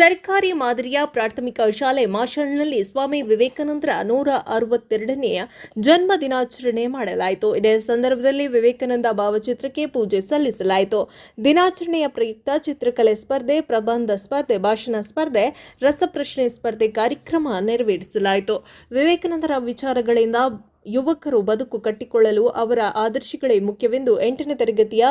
ಸರ್ಕಾರಿ ಮಾದರಿಯ ಪ್ರಾಥಮಿಕ ಶಾಲೆ ಮಾಷಳ್ನಲ್ಲಿ ಸ್ವಾಮಿ ವಿವೇಕಾನಂದರ 162ನೇ ಜನ್ಮ ದಿನಾಚರಣೆ ಮಾಡಲಾಯಿತು. ಇದೇ ಸಂದರ್ಭದಲ್ಲಿ ವಿವೇಕಾನಂದ ಭಾವಚಿತ್ರಕ್ಕೆ ಪೂಜೆ ಸಲ್ಲಿಸಲಾಯಿತು. ದಿನಾಚರಣೆಯ ಪ್ರಯುಕ್ತ ಚಿತ್ರಕಲೆ ಸ್ಪರ್ಧೆ, ಪ್ರಬಂಧ ಸ್ಪರ್ಧೆ, ಭಾಷಣ ಸ್ಪರ್ಧೆ, ರಸಪ್ರಶ್ನೆ ಸ್ಪರ್ಧೆ ಕಾರ್ಯಕ್ರಮ ನೆರವೇರಿಸಲಾಯಿತು. ವಿವೇಕಾನಂದರ ವಿಚಾರಗಳಿಂದ ಯುವಕರು ಬದುಕು ಕಟ್ಟಿಕೊಳ್ಳಲು ಅವರ ಆದರ್ಶಗಳೇ ಮುಖ್ಯವೆಂದು 8ನೇ ತರಗತಿಯ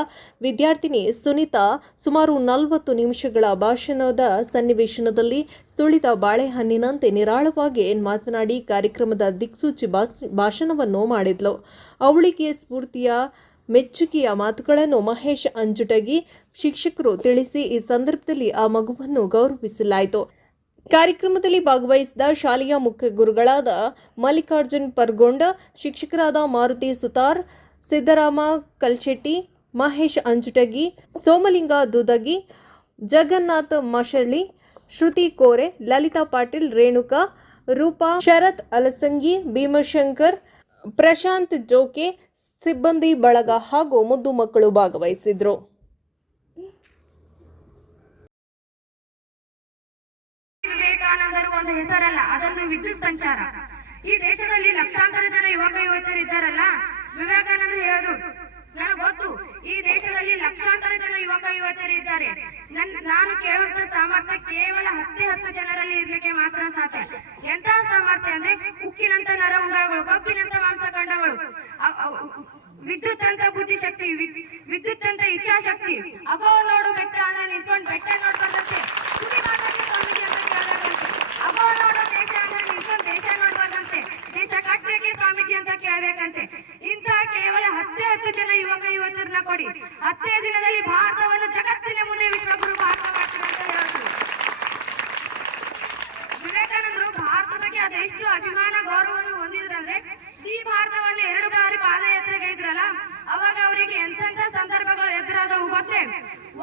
ವಿದ್ಯಾರ್ಥಿನಿ ಸುನೀತಾ ಸುಮಾರು 40 ನಿಮಿಷಗಳ ಭಾಷಣದ ಸನ್ನಿವೇಶನದಲ್ಲಿ ಸುಳಿದ ಬಾಳೆಹಣ್ಣಿನಂತೆ ನಿರಾಳವಾಗಿ ಮಾತನಾಡಿ ಕಾರ್ಯಕ್ರಮದ ದಿಕ್ಸೂಚಿ ಭಾಷಣವನ್ನು ಮಾಡಿದ್ಲು. ಅವಳಿಗೆ ಸ್ಫೂರ್ತಿಯ ಮೆಚ್ಚುಗೆಯ ಮಾತುಗಳನ್ನು ಮಹೇಶ್ ಅಂಜುಟಗಿ ಶಿಕ್ಷಕರು ತಿಳಿಸಿ ಈ ಸಂದರ್ಭದಲ್ಲಿ ಆ ಮಗುವನ್ನು ಗೌರವಿಸಲಾಯಿತು. ಕಾರ್ಯಕ್ರಮದಲ್ಲಿ ಭಾಗವಹಿಸಿದ ಶಾಲೆಯ ಮುಖ್ಯ ಗುರುಗಳಾದ ಮಲ್ಲಿಕಾರ್ಜುನ್ ಪರ್ಗೊಂಡ, ಶಿಕ್ಷಕರಾದ ಮಾರುತಿ ಸುತಾರ್, ಸಿದ್ದರಾಮ ಕಲ್ಶೆಟ್ಟಿ, ಮಹೇಶ್ ಅಂಜುಟಗಿ, ಸೋಮಲಿಂಗ ದುದಗಿ, ಜಗನ್ನಾಥ್ ಮಶಳ್ಳಿ, ಶ್ರುತಿ ಕೋರೆ, ಲಲಿತಾ ಪಾಟೀಲ್, ರೇಣುಕಾ, ರೂಪಾ, ಶರತ್ ಅಲಸಂಗಿ, ಭೀಮಶಂಕರ್, ಪ್ರಶಾಂತ್ ಜೋಕೆ, ಸಿಬ್ಬಂದಿ ಬಳಗ ಹಾಗೂ ಮುದ್ದು ಮಕ್ಕಳು ಭಾಗವಹಿಸಿದ್ರು. ವಿವೇಕಾನಂದರು ಒಂದು ಹೆಸರಲ್ಲ, ಅದೊಂದು ವಿದ್ಯುತ್ ಸಂಚಾರ. ಈ ದೇಶದಲ್ಲಿ ಲಕ್ಷಾಂತರ ಜನ ಯುವಕ ಯುವತಿಯರು ಇದ್ದಾರಲ್ಲ, ವಿವೇಕಾನಂದರು ಹೇಳಿದ್ರು, ನನಗೆ ಗೊತ್ತು ಈ ದೇಶದಲ್ಲಿ ಲಕ್ಷಾಂತರ ಜನ ಯುವಕ ಯುವತಿಯರು ಇದ್ದಾರೆ. ನಾನು ಕೇಳುವಂತ ಸಾಮರ್ಥ್ಯ ಕೇವಲ 10 ಜನರಲ್ಲಿ ಇರ್ಲಿಕ್ಕೆ ಮಾತ್ರ ಸಾಧ್ಯ. ಎಂತಹ ಸಾಮರ್ಥ್ಯ ಅಂದ್ರೆ ಉಕ್ಕಿನಂತ ನರ ಉಂಡಗಳು, ಕಬ್ಬಿನಂತ ಮಾಂಸಖಂಡಗಳು, ವಿದ್ಯುತ್ ಅಂತ ಬುದ್ಧಿಶಕ್ತಿ, ವಿದ್ಯುತ್ ಅಂತ ಇಚ್ಛಾಶಕ್ತಿ. ಅಗೋ ನೋಡು ಬೆಟ್ಟ ಅಂದ್ರೆ ನಿಂತ್ಕೊಂಡು ಬೆಟ್ಟ ನೋಡ್ಬಾರ್ದಂತೆ, ಸುಡಿ ಮಾತಾಡಿ ಸ್ವಾಮೀಜಿ ಅಂತ ಕೇಳಬೇಕಂತೆ. ಅಗೋ ನೋಡು ದೇಶ ಅಂದ್ರೆ ನಿಂತ್ಕೊಂಡು ದೇಶ ನೋಡ್ಬಾರ್ದಂತೆ, ದೇಶ ಕಟ್ಬೇಕೆ ಸ್ವಾಮೀಜಿ ಅಂತ ಕೇಳಬೇಕಂತೆ. ಇಂತಹ ಕೇವಲ 10 ಜನ ಯುವಕ ಯುವತಿಯರನ್ನ ಕೊಡಿ, 10 ದಿನದಲ್ಲಿ ಭಾರತವನ್ನು ಜಗತ್ತಿನ ಮುಂದೆ ವಿಶ್ವಗುರು ಭಾರತ ಮಾಡ್ತಾರೆ ಅಂತ ಹೇಳಿದ್ರು. ವಿವೇಕಾನಂದರು ಭಾರತ ಬಗ್ಗೆ ಅದೆಷ್ಟು ಅಭಿಮಾನ ಗೌರವವನ್ನು ಹೊಂದಿದ್ರಂದ್ರೆ, ಈ ಭಾರತವನ್ನು 2 ಬಾರಿ ಪಾದಯಾತ್ರೆಗೈದ್ರಲ್ಲ, ಅವಾಗ ಅವರಿಗೆ ಎಂತೆಂಥ ಸಂದರ್ಭಗಳು ಎದುರಾದವು ಗೊತ್ತೇ?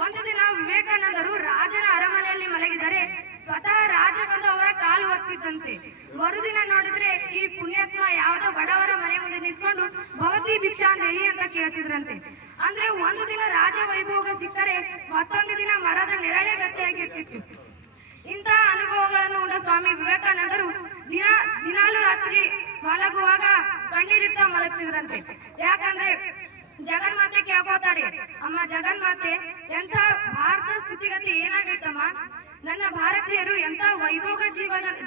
ಒಂದು ದಿನ ವಿವೇಕಾನಂದರು ರಾಜನ ಅರಮನೆಯಲ್ಲಿ ಮಲಗಿದರೆ ಸ್ವತಃ ರಾಜ ಬಂದು ಅವರ ಕಾಲು ಒತ್ತಿದ್ದಂತೆ. ಮರುದಿನ ನೋಡಿದ್ರೆ ಈ ಪುಣ್ಯಾತ್ಮ ಯಾವುದೋ ಬಡವರ ಮನೆ ಮುಂದೆ ನಿಂತ್ಕೊಂಡು ಭವತಿ ಭಿಕ್ಷಾಂದೇಹಿ ಅಂತ ಕೇಳ್ತಿದ್ರಂತೆ. ಅಂದ್ರೆ ಒಂದು ದಿನ ರಾಜ ವೈಭೋಗ ಸಿಕ್ಕರೆ ಮತ್ತೊಂದು ದಿನ ಮರದ ನೆರಳೆ ಗತಿಯಾಗಿರ್ತಿತ್ತು. ಇಂತಹ ಅನುಭವಗಳನ್ನು ಉಂಡ ಸ್ವಾಮಿ ವಿವೇಕಾನಂದರು ದಿನಾಲು ರಾತ್ರಿ ಮಲಗುವಾಗ ಕಣ್ಣೀರಿಟ್ಟ ಮಲಗ್ತಿದ್ರಂತೆ. ಯಾಕಂದ್ರೆ ಜಗನ್ಮಾತೆ ಕೇಳ್ಕೋತಾರೆ, ಅಮ್ಮ ಜಗನ್ಮಾತೆ, ಎಂಥ ಭಾರತ ಸ್ಥಿತಿಗತಿ ಏನಾಗೈತಮ್ಮ, ನನ್ನ ಭಾರತೀಯರು ಎಂಥ ವೈಭೋಗ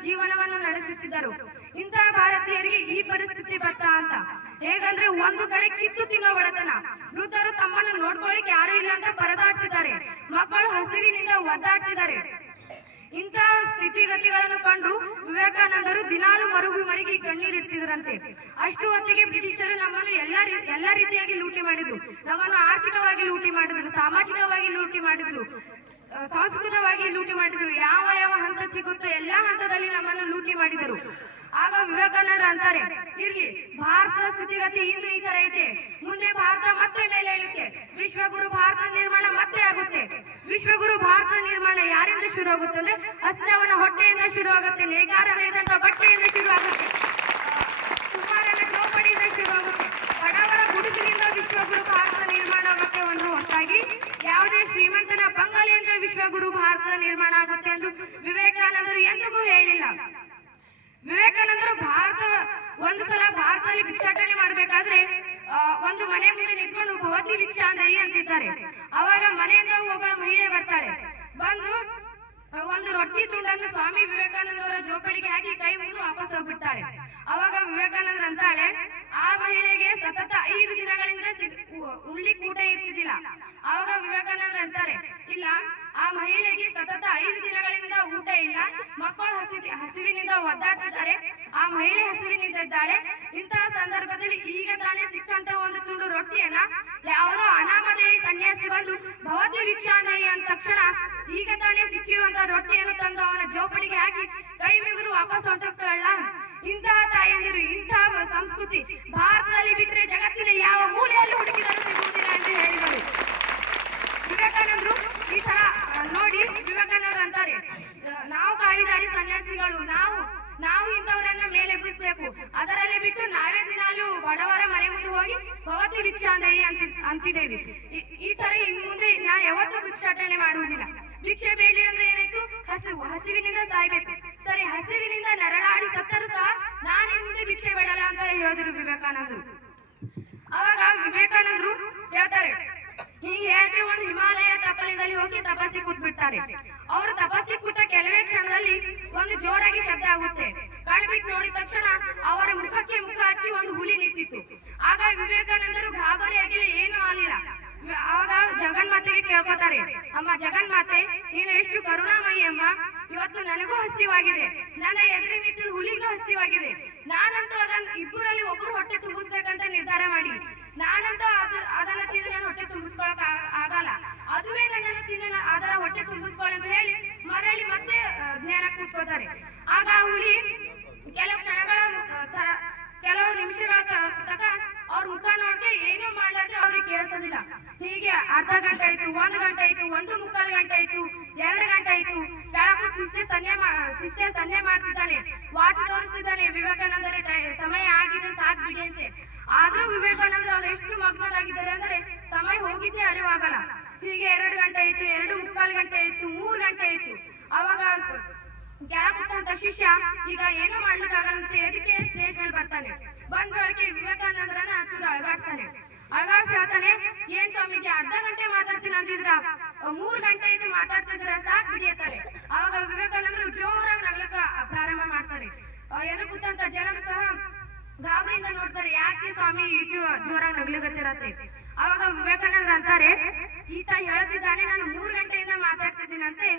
ಜೀವನವನ್ನು ನಡೆಸುತ್ತಿದ್ದರು, ಇಂತಹ ಭಾರತೀಯರಿಗೆ ಈ ಪರಿಸ್ಥಿತಿ ಬರ್ತಾ ಅಂತ. ಹೇಗಂದ್ರೆ ಒಂದು ಕಡೆ ಕಿತ್ತು ತಿನ್ನೋ ಬಡತನ, ವೃದ್ಧರು ತಮ್ಮನ್ನು ನೋಡ್ಕೊಳ್ಳಿಕ್ಕೆ ಯಾರು ಇಲ್ಲ ಅಂತ ಪರದಾಡ್ತಿದ್ದಾರೆ, ಮಕ್ಕಳು ಹಸಿವಿನಿಂದ ಒದ್ದಾಡ್ತಿದ್ದಾರೆ. ಇಂತಹ ಸ್ಥಿತಿಗತಿಗಳನ್ನು ಕಂಡು ವಿವೇಕಾನಂದರು ದಿನಾಲು ಮರುಗಿ ಕಣ್ಣೀರಿಡ್ತಿದ್ರಂತೆ. ಅಷ್ಟು ಹೊತ್ತಿಗೆ ಬ್ರಿಟಿಷರು ನಮ್ಮನ್ನು ಎಲ್ಲ ರೀತಿಯಾಗಿ ಲೂಟಿ ಮಾಡಿದ್ರು. ನಮ್ಮನ್ನು ಆರ್ಥಿಕವಾಗಿ ಲೂಟಿ ಮಾಡಿದ್ರು, ಸಾಮಾಜಿಕವಾಗಿ ಲೂಟಿ ಮಾಡಿದ್ರು, ಸಾಂಸ್ಕೃತಿಕವಾಗಿ ಲೂಟಿ ಮಾಡಿದ್ರು. ಯಾವ ಹಂತ ಸಿಗುತ್ತೋ ಎಲ್ಲಾ ಹಂತದಲ್ಲಿ ನಮ್ಮನ್ನು ಲೂಟಿ ಮಾಡಿದರು. ಆಗ ವಿವೇಕಾನಂದರು ಅಂತಾರೆ, ಇರ್ಲಿ, ಭಾರತದ ಸ್ಥಿತಿಗತಿ ಇಂದು ಈ ತರ ಐತೆ, ಮುಂದೆ ಭಾರತ ಮತ್ತೆ ಮೇಲೆ ಇಳುತ್ತೆ, ವಿಶ್ವಗುರು ಭಾರತ ನಿರ್ಮಾಣ ಮತ್ತೆ ಆಗುತ್ತೆ. ವಿಶ್ವಗುರು ಭಾರತ ನಿರ್ಮಾಣ ಯಾರಿಂದ ಶುರು ಆಗುತ್ತೆ ಅಂದ್ರೆ ಹಸಿದವನ ಹೊಟ್ಟೆಯಿಂದ ಶುರು ಆಗುತ್ತೆ, ನೇಕಾರನೇದಂತ ಬಟ್ಟೆಯಿಂದ ಶುರು ಆಗುತ್ತೆ, ಕುಮಾರನ ದ್ರೌಪದಿಯಿಂದ ಶುರು ಆಗುತ್ತೆ, ಬಡವರ ಗುಡಿಸಲಿಂದ ವಿಶ್ವಗುರು ಭಾರತ ನಿರ್ಮಾಣ ಆಗುತ್ತೆ. ಒಂದು ಹೊತ್ತಾಗಿ ಯಾವುದೇ ಶ್ರೀಮಂತನ ಬಂಗಾಳಿಯಿಂದ ವಿಶ್ವಗುರು ಭಾರತ ನಿರ್ಮಾಣ ಆಗುತ್ತೆ ಎಂದು ವಿವೇಕಾನಂದರು ಎಂದಿಗೂ ಹೇಳಿಲ್ಲ. ವಿವೇಕಾನಂದರು ಒಂದು ಸಲ ಭಾರತದಲ್ಲಿ ಭಿಕ್ಷಾಟನೆ ಮಾಡ್ಬೇಕಾದ್ರೆ ಒಂದು ಮನೆ ಮುಂದೆ ನಿಂತ್ಕೊಂಡು ಭವತಿ ಭಿಕ್ಷಾಂದೇಹಿ ಅಂತಿದ್ದಾರೆ. ಅವಾಗ ಮನೆಯಿಂದ ಒಬ್ಬ ಮಹಿಳೆ ಬರ್ತಾಳೆ, ಬಂದು ಒಂದು ರೊಟ್ಟಿ ತುಂಡನ್ನು ಸ್ವಾಮಿ ವಿವೇಕಾನಂದರ ಜೋಪಡಿಗೆ ಹಾಕಿ ಕೈ ಮುಗಿದು ವಾಪಸ್ ಹೋಗ್ಬಿಡ್ತಾಳೆ. ಅವಾಗ ವಿವೇಕಾನಂದರು ಅಂತಾಳೆ, ಆ ಮಹಿಳೆಗೆ ಸತತ 5 ದಿನಗಳಿಂದ ಉಣ್ಲಿಕ್ಕೆ ಊಟ ಇರ್ತಿದ್ದಿಲ್ಲ. ಅವಾಗ ವಿವೇಕಾನಂದರು ಅಂತಾರೆ, ಇಲ್ಲ, ಆ ಮಹಿಳೆಗೆ ಸತತ 5 ದಿನಗಳಿಂದ ಊಟ ಇಲ್ಲ, ಮಕ್ಕಳು ಹಸಿವಿನಿಂದ ಒದ್ದಾಡ್ತಿದ್ದಾರೆ, ಆ ಮಹಿಳೆ ಹಸಿವಿನಿಂದ ಇದ್ದಾಳೆ. ಇಂತಹ ಸಂದರ್ಭದಲ್ಲಿ ಈಗ ತಾನೇ ಸಿಕ್ಕಂತ ಒಂದು ತುಂಡು ರೊಟ್ಟಿಯನ್ನ ಯಾವುದೋ ಅನಾಮಧೇಯ ಸನ್ಯಾಸಿ ಬಂದು ಭವತಿ ಭಿಕ್ಷಾಂದೇಹಿ ಅಂದ ತಕ್ಷಣ ಈಗ ತಾನೇ ಸಿಕ್ಕಿರುವಂತಹ ರೊಟ್ಟಿಯನ್ನು ತಂದು ಅವನ ಜೋಪಡಿಗೆ ಹಾಕಿ ಕೈ ಮುಗಿದು ವಾಪಸ್ ಹೊಂಟೋಗ್ತಾಳಲ್ಲ. ಇಂತಹ ತಾಯಂದಿರು, ಇಂತಹ ಸಂಸ್ಕೃತಿ ಭಾರತದಲ್ಲಿ ಬಿಟ್ಟರೆ ಜಗತ್ತಿನ ಯಾವ ಮೂಲೆಯಲ್ಲಿ ಹುಡುಕಿದರೂ ಸಿಗುವುದಿಲ್ಲ ಎಂದು ಹೇಳಿದರು. ವಿವೇಕಾನಂದರು ಈ ತರ ನೋಡಿ ವಿವೇಕಾನಂದರು ಅಂತಾರೆ, ನಾವು ಕಾಳಿದಾರಿ ಸನ್ಯಾಸಿಗಳು, ನಾವು ಇಂಥವರನ್ನ ಮೇಲೆ ಎಬ್ಬಿಸ್ಬೇಕು, ಅದರಲ್ಲಿ ಬಿಟ್ಟು ನಾವೇ ದಿನಾಲು ಬಡವರ ಮನೆ ಮುಂದೆ ಹೋಗಿ ಭವತಿ ಭಿಕ್ಷಾಂದೇಹಿ ಅಂತಿದ್ದೇವೆ. ಈ ತರ ಇನ್ ಮುಂದೆ ನಾ ಯಾವತ್ತೂ ಭಿಕ್ಷಾಟನೆ ಮಾಡುವುದಿಲ್ಲ. ಭಿಕ್ಷೆ ಬೇಡಿ ಅಂದ್ರೆ ಏನಾಯ್ತು, ಹಸಿವಿನಿಂದ ಸಾಯ್ಬೇಕು. ಸರಿ, ಹಸಿವಿನಿಂದ ನರಳಾಡಿ ಸತ್ತರು ಸಹ ನಾನು ಇನ್ ಮುಂದೆ ಭಿಕ್ಷೆ ಬೇಡಲ್ಲ ಅಂತ ಹೇಳಿದ್ರು ವಿವೇಕಾನಂದರು. ಅವಾಗ ವಿವೇಕಾನಂದರು ಹೇಳ್ತಾರೆ, ಹೀಗೆ ಹೇಗೆ ಒಂದು ಹಿಮಾಲಯ ತಪ್ಪಲಿನಲ್ಲಿ ಹೋಗಿ ತಪಸ್ಸಿ ಕೂತ್ಬಿಡ್ತಾರೆ. ಅವರು ತಪಸ್ಸಿ ಕೂತ ಕೆಲವೇ ಕ್ಷಣದಲ್ಲಿ ಒಂದು ಜೋರಾಗಿ ಶಬ್ದ ಆಗುತ್ತೆ. ಕಣ್ಬಿಟ್ಟು ನೋಡಿದ ತಕ್ಷಣ ಅವರ ಮುಖಕ್ಕೆ ಮುಖ ಹಚ್ಚಿ ಒಂದು ಹುಲಿ ನಿಂತಿತ್ತು. ಆಗ ವಿವೇಕಾನಂದರು ಗಾಬರಿಯಾಗಿಲ್ಲ, ಏನು ಆಗಲಿಲ್ಲ. ಆವಾಗ ಜಗನ್ಮಾತೆಗೆ ಕೇಳ್ಕೊತಾರೆ, ಅಮ್ಮ ಜಗನ್ಮಾತೆ, ನೀನು ಎಷ್ಟು ಕರುಣಾಮಯಿ ಅಮ್ಮ, ಇವತ್ತು ನನಗೂ ಹಸಿವಾಗಿದೆ, ನನ್ನ ಎದುರು ನಿಂತಿದ್ದ ಹುಲಿಗೂ ಹಸಿವಾಗಿದೆ. ನಾನಂತೂ ಇಬ್ಬರಲ್ಲಿ ಒಬ್ಬರು ಹೊಟ್ಟೆ ತುಂಬಿಸ್ಬೇಕಂತ ನಿರ್ಧಾರ ಮಾಡಿ, ನಾನಂತೂ ಅದನ್ನ ತಿಂದು ನನ್ನ ಹೊಟ್ಟೆ ತುಂಬಿಸ್ಕೊಳಕ್ ಆಗಲ್ಲ, ಅದುವೇ ನನ್ನನ್ನು ತಿನ್ನ ಅದರ ಹೊಟ್ಟೆ ತುಂಬಿಸ್ಕೊಳ್ಳಿ ಅಂತ ಹೇಳಿ ಮರಳಿ ಮತ್ತೆ ಜ್ಞಾನ ಕೂತ್ಕೋತಾರೆ. ಆಗ ಹುಲಿ ಕೆಲವು ನಿಮಿಷಗಳ ತನಕ ಅವ್ರ ಮುಖ ನೋಡ್ಕೆ ಏನೂ ಮಾಡ್ಲಾರ್ದೆ ಅವ್ರಿಗೆ ಕೇಳಿಸೋದಿಲ್ಲ. ಹೀಗೆ ಅರ್ಧ ಗಂಟೆ ಆಯ್ತು, 1 ಗಂಟೆ ಆಯ್ತು, 1.25 ಗಂಟೆ ಆಯ್ತು, 2 ಗಂಟೆ ಆಯ್ತು. ಕೆಳಗೆ ಶಿಷ್ಯ ಸನ್ನೆ ಮಾಡ್ತಿದ್ದಾನೆ, ವಾಚ್ ತೋರಿಸ್ತಿದ್ದಾನೆ, ವಿವೇಕಾನಂದರೇ ಸಮಯ ಆಗಿದೆ ಸಾಕ್ ಬಿಡಿ ಅಂತೆ. ಆದ್ರೂ ವಿವೇಕಾನಂದರು ಅವ್ರು ಎಷ್ಟು ಮಗ್ನರಾಗಿದ್ದಾರೆ ಅಂದ್ರೆ ಸಮಯ ಹೋಗಿದ್ದೇ ಅರಿವಾಗಲ್ಲ. ಹೀಗೆ 2 ಗಂಟೆ ಆಯ್ತು, 2.25 ಗಂಟೆ ಆಯ್ತು, 3 ಗಂಟೆ ಆಯ್ತು. ಅವಾಗ ಕೆಳಕುತ್ತಂತ ಶಿಷ್ಯ ಈಗ ಏನು ಮಾಡ್ಲಿಕ್ಕಾಗಂತ ಎದಕ್ಕೆ ಸ್ಟೇಜ್ ಮೇಲೆ ಬರ್ತಾನೆ. ಬಂದ ಬಳಿಕೆ ವಿವೇಕಾನಂದರನ್ನ ಚೂರು ಅಳಗಾಡ್ತಾನೆ. ಹೇಳ್ತಾನೆ, ಏನ್ ಸ್ವಾಮೀಜಿ ಅರ್ಧ ಗಂಟೆ ಮಾತಾಡ್ತೀನಿ ಅಂದಿದ್ರ, 3 ಗಂಟೆ ಆಯ್ತು ಮಾತಾಡ್ತಿದ್ರ, ಸಾಕ್ ಬಿಡಿಯತ್ತಾರೆ. ಅವಾಗ ವಿವೇಕಾನಂದರು ಜೋರಾಗಿ ನಗ್ಲಕ್ಕ ಪ್ರಾರಂಭ ಮಾಡ್ತಾರೆ. ಎದುರು ಕೂತಂತ ಜನರು ಸಹ ಗಾಬರಿಯಿಂದ ನೋಡ್ತಾರೆ, ಯಾಕೆ ಸ್ವಾಮಿ ಈಗ ಜೋರಾಗಿ ನಗ್ಲಿಗತ್ತಿರತ್ತೆ. ಅವಾಗ ವಿವೇಕಾನಂದ್ರ ಅಂತಾರೆ, ಈತ ಹೇಳ್ತಿದ್ದಾನೆ ನಾನು 3 ಗಂಟೆಯಿಂದ ಮಾತಾಡ್ತಿದ್ದೀನಂತೆ,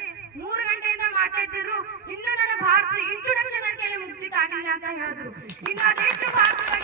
3 ಗಂಟೆಯಿಂದ ಮಾತಾಡ್ತಿದ್ರು ಇನ್ನು ನನ್ನ ಭಾರತ ಇಂಟ್ರೊಡಕ್ಷನ್ ಕೇಳಿ ಮುಗಿಸ್ಲಿಕ್ಕೆ ಆಗಿಲ್ಲ ಅಂತ ಹೇಳಿದ್ರು. ಇನ್ನು ಅದೆಷ್ಟು ಭಾರತದ